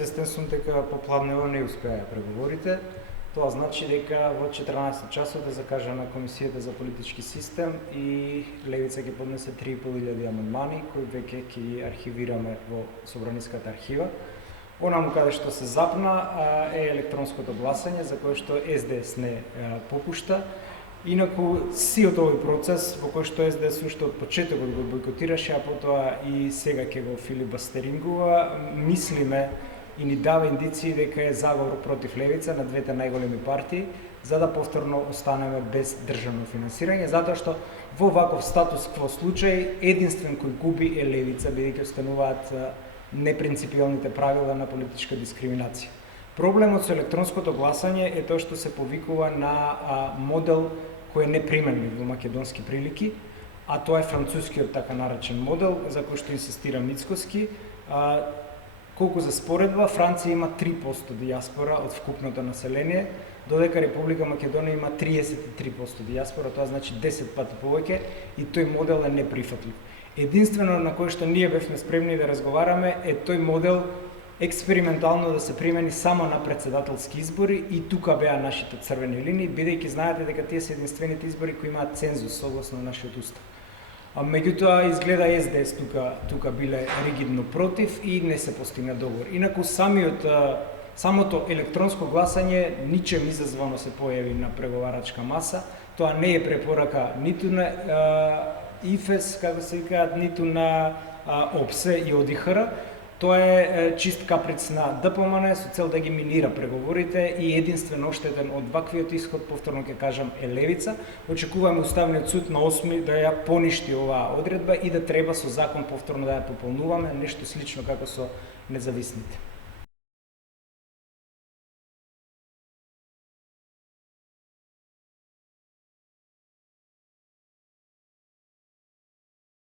свестен сум дека попладнево не успеа преговорите. Тоа значи дека во 14 часот е закажана Комисијата за политички систем и Левица ќе поднесе 3.500 амандмани кои веќе ќе ги архивираме во Собраниската архива. Онаму каде што се запна е електронското гласање за кое што СДС не попушта. Инаку сиот овој процес во кој што СДС уште од почетокот го бойкотираше, а потоа и сега ќе го филибастерингува, мислиме и ни дава индиции дека е заговор против Левица на двете најголеми партии, за да повторно останеме без државно финансирање, затоа што во ваков статус кво случај единствен кој губи е Левица, бидејќи остануваат непринципиалните правила на политичка дискриминација. Проблемот со електронското гласање е тоа што се повикува на модел кој е неприменлив во македонски прилики, а тоа е францускиот така наречен модел за кој што инсистира Мицкоски. Колку за споредба, Франција има 3% дијаспора од вкупното население, додека Република Македонија има 33% дијаспора, тоа значи 10 пати повеќе и тој модел е неприфатлив. Единствено на кој што ние бевме спремни да разговараме е тој модел експериментално да се примени само на председателски избори и тука беа нашите црвени линии, бидејќи знаете дека тие се единствените избори кои имаат цензус согласно нашиот устав. Меѓутоа изгледа СДС тука биле ригидно против и не се постигна договор. Инаку самото електронско гласање ничем изазвано се појави на преговарачка маса. Тоа не е препорака ниту на ИФЕС, како се викаат, ниту на ОПСЕ и ОДИХР. Тоа е чист каприц на ДПМН со цел да ги минира преговорите и единствено оштетен од ваквиот исход, повторно ќе кажам, е Левица. Очекуваме Уставниот суд на 8 да ја поништи оваа одредба и да треба со закон повторно да ја пополнуваме, нешто слично како со независните.